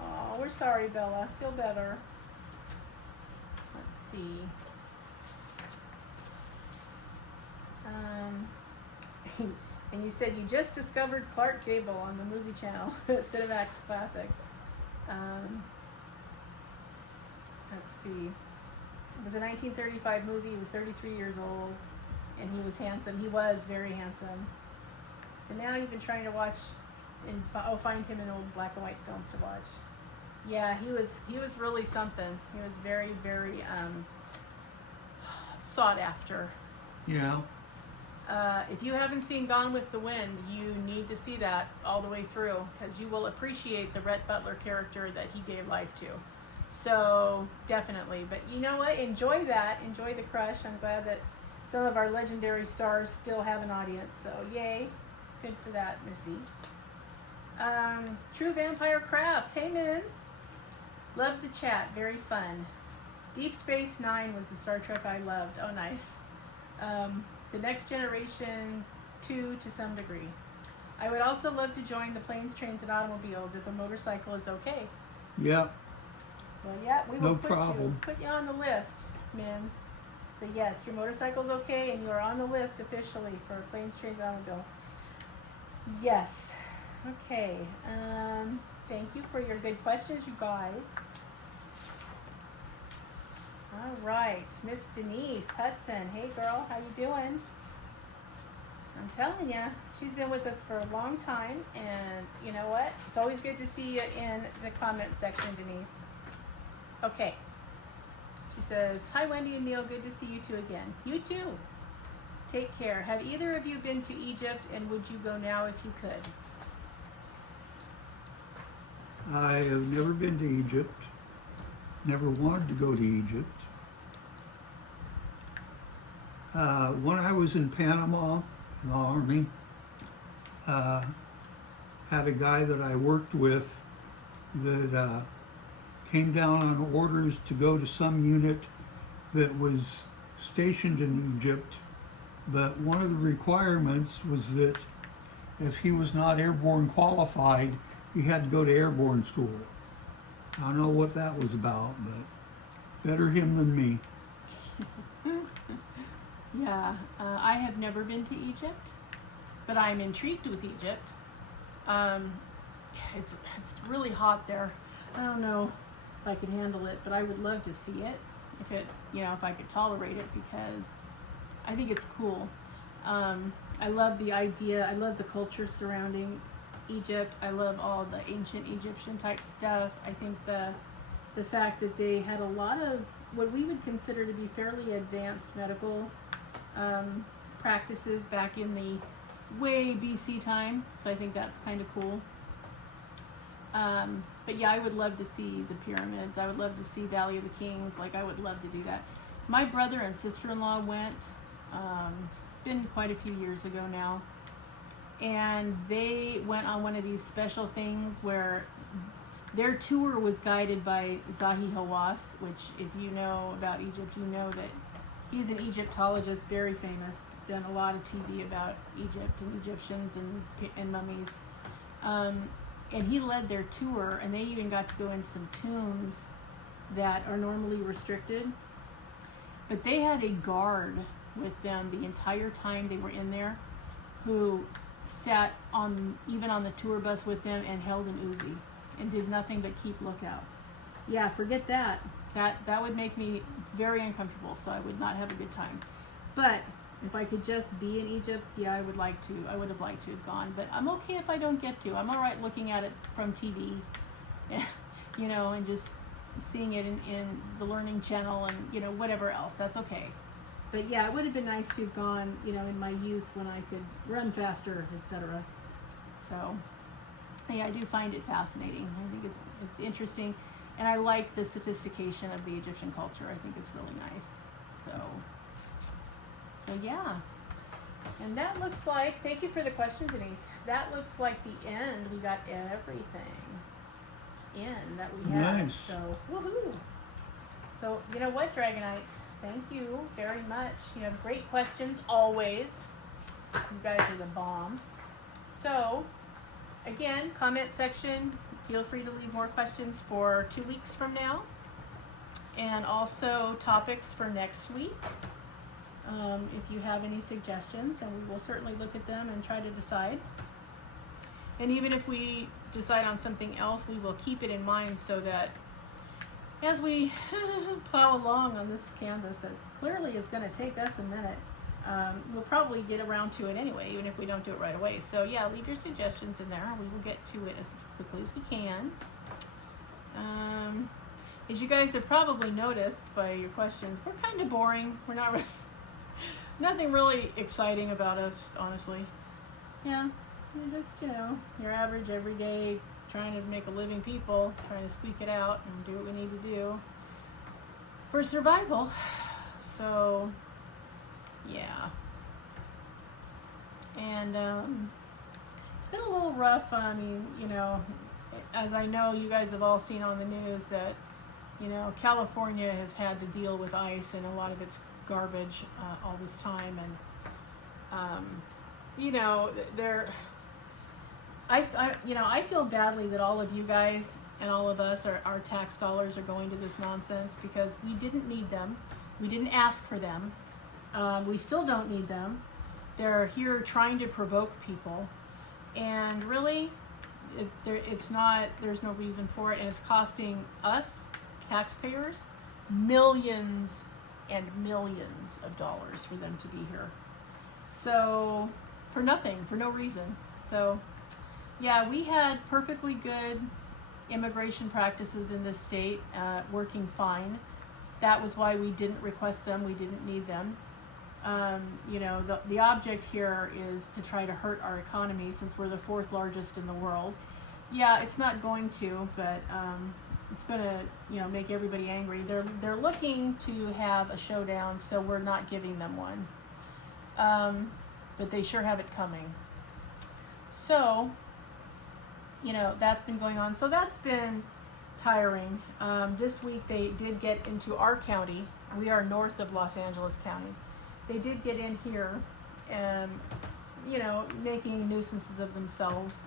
Oh, we're sorry, Bella. Feel better. Let's see. And you said you just discovered Clark Gable on the movie channel, Cinemax Classics. Let's see. It was a 1935 movie. He was 33 years old, and he was handsome. He was very handsome. So now you've been trying to watch, and find him in old black and white films to watch. Yeah, he was really something. He was very, very sought after. Yeah. If you haven't seen Gone with the Wind, you need to see that all the way through, because you will appreciate the Rhett Butler character that he gave life to. So definitely, but you know what? Enjoy that. Enjoy the crush. I'm glad that some of our legendary stars still have an audience. So yay, good for that, Missy. True Vampire Crafts. Hey, Mins. Love the chat. Very fun. Deep Space Nine was the Star Trek I loved. Oh, nice. The Next Generation 2 to some degree. I would also love to join the Planes, Trains, and Automobiles if a motorcycle is okay. Yeah. So yeah, we will problem. put you on the list, Mins. So yes, your motorcycle's okay, and you are on the list officially for Planes, Trains, and Automobile. Yes. Okay. Thank you for your good questions, you guys. All right, Miss Denise Hudson. Hey, girl, how you doing? I'm telling you, she's been with us for a long time, and you know what? It's always good to see you in the comment section, Denise. Okay. She says, hi, Wendy and Neil. Good to see you two again. You too. Take care. Have either of you been to Egypt, and would you go now if you could? I have never been to Egypt. Never wanted to go to Egypt. When I was in Panama, in the Army, had a guy that I worked with that came down on orders to go to some unit that was stationed in Egypt, but one of the requirements was that if he was not airborne qualified, he had to go to airborne school. I don't know what that was about, but better him than me. Yeah, I have never been to Egypt, but I'm intrigued with Egypt. It's really hot there. I don't know if I could handle it, but I would love to see it if I could tolerate it, because I think it's cool. I love the idea. I love the culture surrounding Egypt. I love all the ancient Egyptian type stuff. I think the fact that they had a lot of what we would consider to be fairly advanced medical practices back in the way BC time. So I think that's kind of cool. But yeah, I would love to see the pyramids. I would love to see Valley of the Kings. Like, I would love to do that. My brother and sister-in-law went. It's been quite a few years ago now. And they went on one of these special things where their tour was guided by Zahi Hawass, which, if you know about Egypt, you know that he's an Egyptologist, very famous, done a lot of TV about Egypt and Egyptians and mummies. And he led their tour, and they even got to go in some tombs that are normally restricted. But they had a guard with them the entire time they were in there, who sat even on the tour bus with them and held an Uzi and did nothing but keep lookout. Yeah, forget that. That would make me very uncomfortable, so I would not have a good time. But if I could just be in Egypt, yeah, I would have liked to have gone. But I'm okay if I don't get to. I'm all right looking at it from TV, and just seeing it in the Learning Channel and, whatever else. That's okay. But yeah, it would have been nice to have gone, in my youth when I could run faster, etc. So, yeah, I do find it fascinating. I think it's interesting, and I like the sophistication of the Egyptian culture. I think it's really nice. So yeah. And that looks like, thank you for the question, Denise. That looks like the end. We got everything in that we had. Nice. So, woohoo. So, you know what, Dragonites? Thank you very much. You have great questions always. You guys are the bomb. So, again, comment section. Feel free to leave more questions for 2 weeks from now. And also topics for next week. if you have any suggestions, and we will certainly look at them and try to decide. And even if we decide on something else, we will keep it in mind so that as we plow along on this canvas that clearly is going to take us a minute, we'll probably get around to it anyway, even if we don't do it right away. So yeah, leave your suggestions in there. We will get to it as quickly as we can. As you guys have probably noticed by your questions, we're kind of boring. We're not really, nothing really exciting about us, honestly. Yeah, we're just, your average everyday trying to make a living people, trying to squeak it out and do what we need to do for survival. So yeah, and it's been a little rough. I mean, as I know you guys have all seen on the news that California has had to deal with ice and a lot of its garbage all this time, and I feel badly that all of you guys and all of us, our tax dollars are going to this nonsense because we didn't need them. We didn't ask for them. We still don't need them. They're here trying to provoke people. And really, there's no reason for it. And it's costing us, taxpayers, millions and millions of dollars for them to be here. So, for nothing, for no reason. So, yeah, we had perfectly good immigration practices in this state, working fine. That was why we didn't request them. We didn't need them. The object here is to try to hurt our economy since we're the 4th largest in the world. Yeah, it's not going to, but it's going to, make everybody angry. They're looking to have a showdown, so we're not giving them one. But they sure have it coming. So, that's been going on. So that's been tiring. This week they did get into our county. We are north of Los Angeles County. They did get in here and, making nuisances of themselves.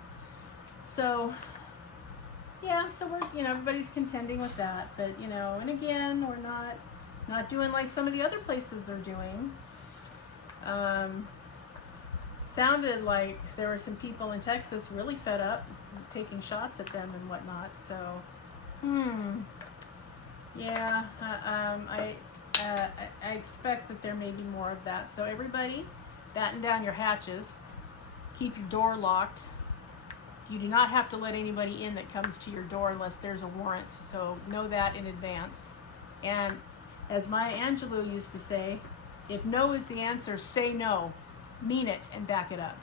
So, yeah, so we're, everybody's contending with that. But, and again, we're not doing like some of the other places are doing. Sounded like there were some people in Texas really fed up, taking shots at them and whatnot. So, yeah, I expect that there may be more of that. So everybody, batten down your hatches, keep your door locked. You do not have to let anybody in that comes to your door unless there's a warrant. So know that in advance. And as Maya Angelou used to say, if no is the answer, say no. Mean it and back it up.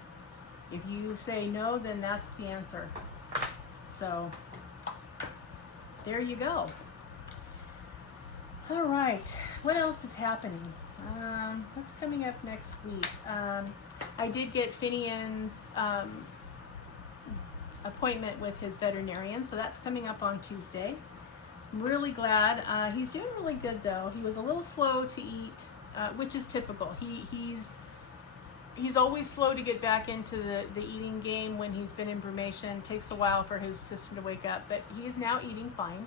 If you say no, then that's the answer. So there you go. All right, what else is happening? What's coming up next week? I did get Finian's appointment with his veterinarian, so that's coming up on Tuesday. I'm really glad. He's doing really good though. He was a little slow to eat, which is typical. He's always slow to get back into the eating game when he's been in brumation. It takes a while for his system to wake up, but he is now eating fine,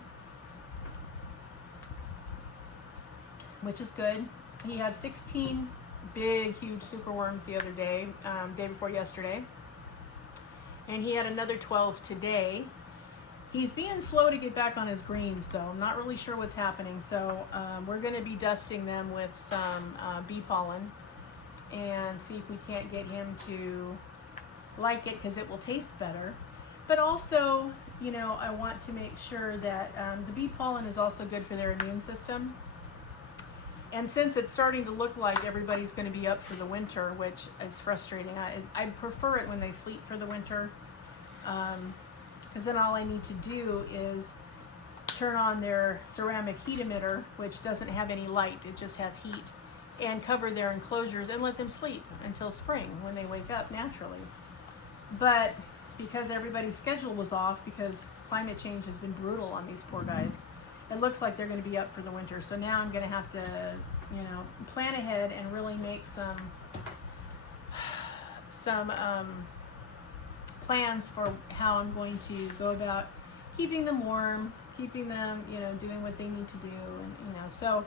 which is good. He had 16 big, huge superworms the other day, day before yesterday, and he had another 12 today. He's being slow to get back on his greens, though. I'm not really sure what's happening, so we're going to be dusting them with some bee pollen and see if we can't get him to like it because it will taste better. But also, I want to make sure that the bee pollen is also good for their immune system. And since it's starting to look like everybody's going to be up for the winter, which is frustrating, I prefer it when they sleep for the winter, because then all I need to do is turn on their ceramic heat emitter, which doesn't have any light, it just has heat, and cover their enclosures and let them sleep until spring when they wake up naturally. But because everybody's schedule was off, because climate change has been brutal on these poor guys, it looks like they're going to be up for the winter. So now I'm going to have to, plan ahead and really make some plans for how I'm going to go about keeping them warm, keeping them, doing what they need to do, and so.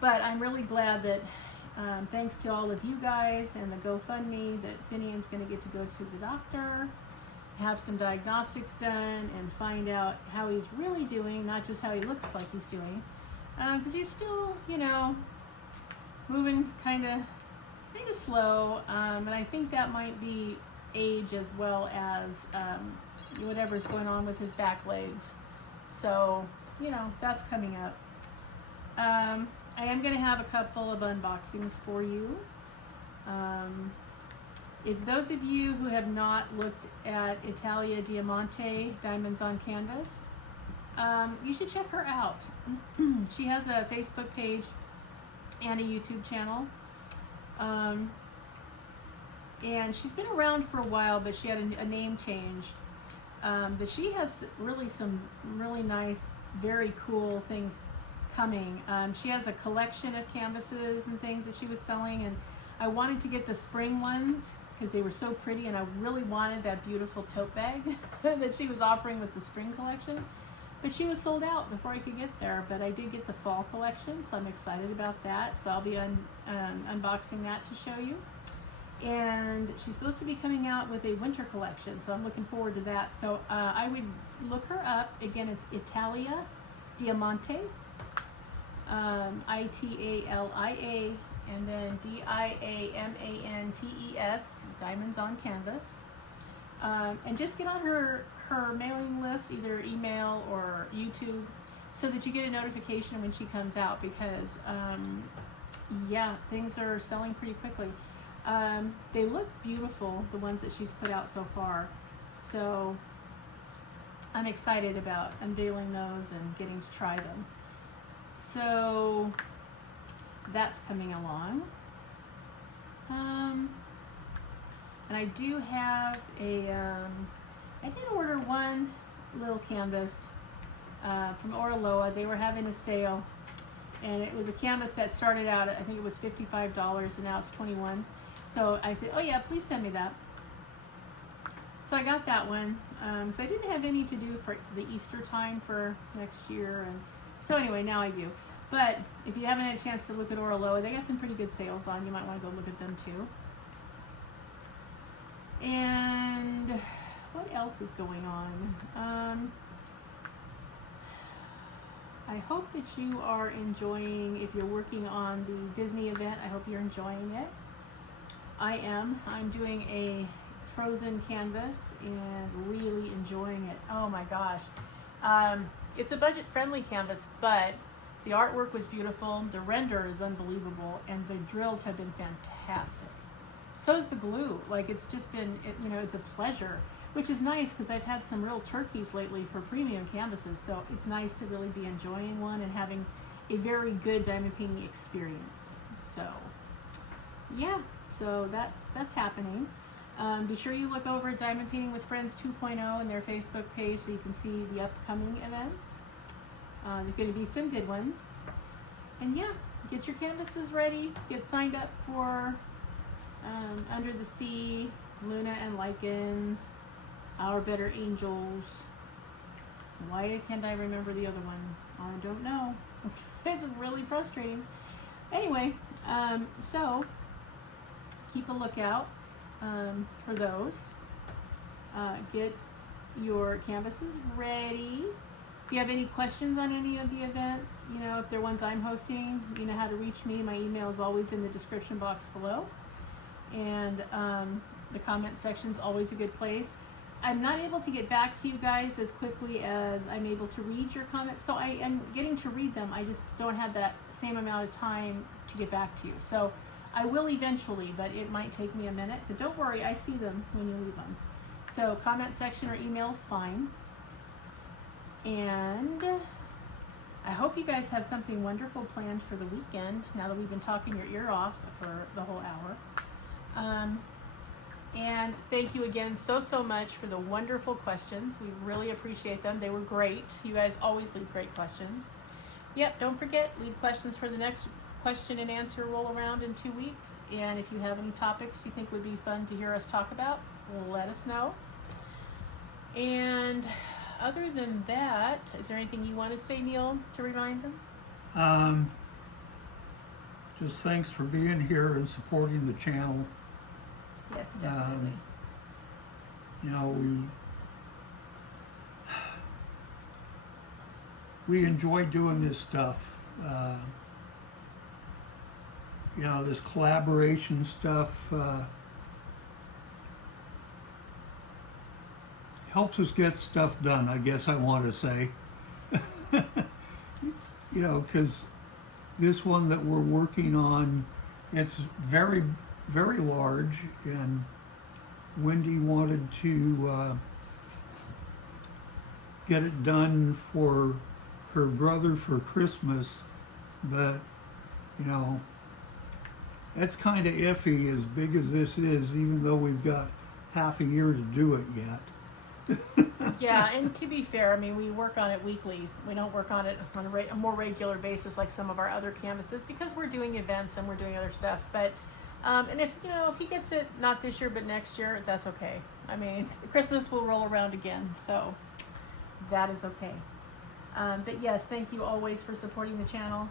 But I'm really glad that thanks to all of you guys and the GoFundMe that Finian's going to get to go to the doctor, have some diagnostics done, and find out how he's really doing, not just how he looks like he's doing, because he's still, you know, moving kind of slow, and I think that might be age as well as whatever's going on with his back legs. So, you know, that's coming up. I am going to have a couple of unboxings for you. If those of you who have not looked at Italia Diamante, Diamonds on Canvas, you should check her out. She has a Facebook page and a YouTube channel. And she's been around for a while, but she had a name change. But she has really some really nice, very cool things coming. She has a collection of canvases and things that she was selling, and I wanted to get the spring ones because they were so pretty, and I really wanted that beautiful tote bag that she was offering with the spring collection. But she was sold out before I could get there, but I did get the fall collection, so I'm excited about that. So I'll be unboxing that to show you. And she's supposed to be coming out with a winter collection, so I'm looking forward to that. So I would look her up. Again, it's Italia Diamante, Italia, and then Diamantes, Diamonds on Canvas. And just get on her mailing list, either email or YouTube, so that you get a notification when she comes out, because yeah, things are selling pretty quickly. They look beautiful, the ones that she's put out so far, so I'm excited about unveiling those and getting to try them. So that's coming along. And I do have I did order one little canvas from Oraloa. They were having a sale, and it was a canvas that started out, I think it was $55, and now it's $21. So I said, oh yeah, please send me that. So I got that one. So I didn't have any to do for the Easter time for next year, and so anyway, now I do. But if you haven't had a chance to look at Oraloa, they got some pretty good sales on. You might want to go look at them too. And what else is going on? I hope that you are enjoying, if you're working on the Disney event, I hope you're enjoying it. I am. I'm doing a frozen canvas and really enjoying it. Oh my gosh. It's a budget-friendly canvas, but the artwork was beautiful, the render is unbelievable, and the drills have been fantastic. So is the glue. Like, it's just been, you know, it's a pleasure, which is nice because I've had some real turkeys lately for premium canvases, so it's nice to really be enjoying one and having a very good diamond painting experience. So, yeah, so that's happening. Be sure you look over at Diamond Painting with Friends 2.0 and their Facebook page so you can see the upcoming events. There's going to be some good ones. And yeah, get your canvases ready. Get signed up for Under the Sea, Luna and Lichens, Our Better Angels. Why can't I remember the other one? I don't know. It's really frustrating. Anyway, so keep a lookout for those. Get your canvases ready. If you have any questions on any of the events, you know, if they're ones I'm hosting, you know how to reach me. My email is always in the description box below. And the comment section is always a good place. I'm not able to get back to you guys as quickly as I'm able to read your comments. So I am getting to read them. I just don't have that same amount of time to get back to you. So I will eventually, but it might take me a minute. But don't worry, I see them when you leave them. So comment section or email is fine. And I hope you guys have something wonderful planned for the weekend, now that we've been talking your ear off for the whole hour. And thank you again so much for the wonderful questions. We really appreciate them. They were great. You guys always leave great questions. Yep, don't forget, leave questions for the next question and answer roll around in 2 weeks. And if you have any topics you think would be fun to hear us talk about, let us know. And other than that, is there anything you want to say, Neil, to remind them? just thanks for being here and supporting the channel. Yes, definitely. You know, we enjoy doing this stuff. You know, this collaboration stuff helps us get stuff done, I guess I want to say. You know, because this one that we're working on, it's very, very large, and Wendy wanted to get it done for her brother for Christmas, but, you know, that's kind of iffy as big as this is, even though we've got half a year to do it yet. Yeah, and to be fair, I mean, we work on it weekly. We don't work on it on a more regular basis like some of our other canvases, because we're doing events and we're doing other stuff. But and if, you know, if he gets it not this year but next year, that's okay. I mean, Christmas will roll around again, so that is okay. But yes, thank you always for supporting the channel.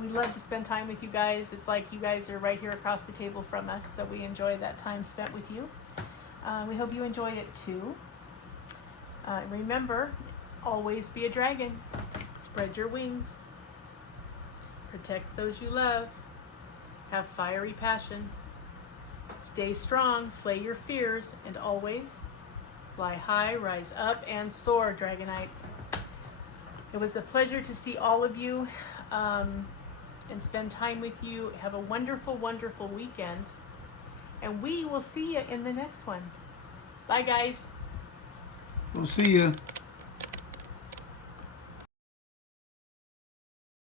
We love to spend time with you guys. It's like you guys are right here across the table from us, so we enjoy that time spent with you. We hope you enjoy it too. Remember, always be a dragon. Spread your wings. Protect those you love. Have fiery passion. Stay strong, slay your fears, and always fly high, rise up, and soar, Dragonites. It was a pleasure to see all of you and spend time with you. Have a wonderful, wonderful weekend. And we will see you in the next one. Bye, guys. We'll see you.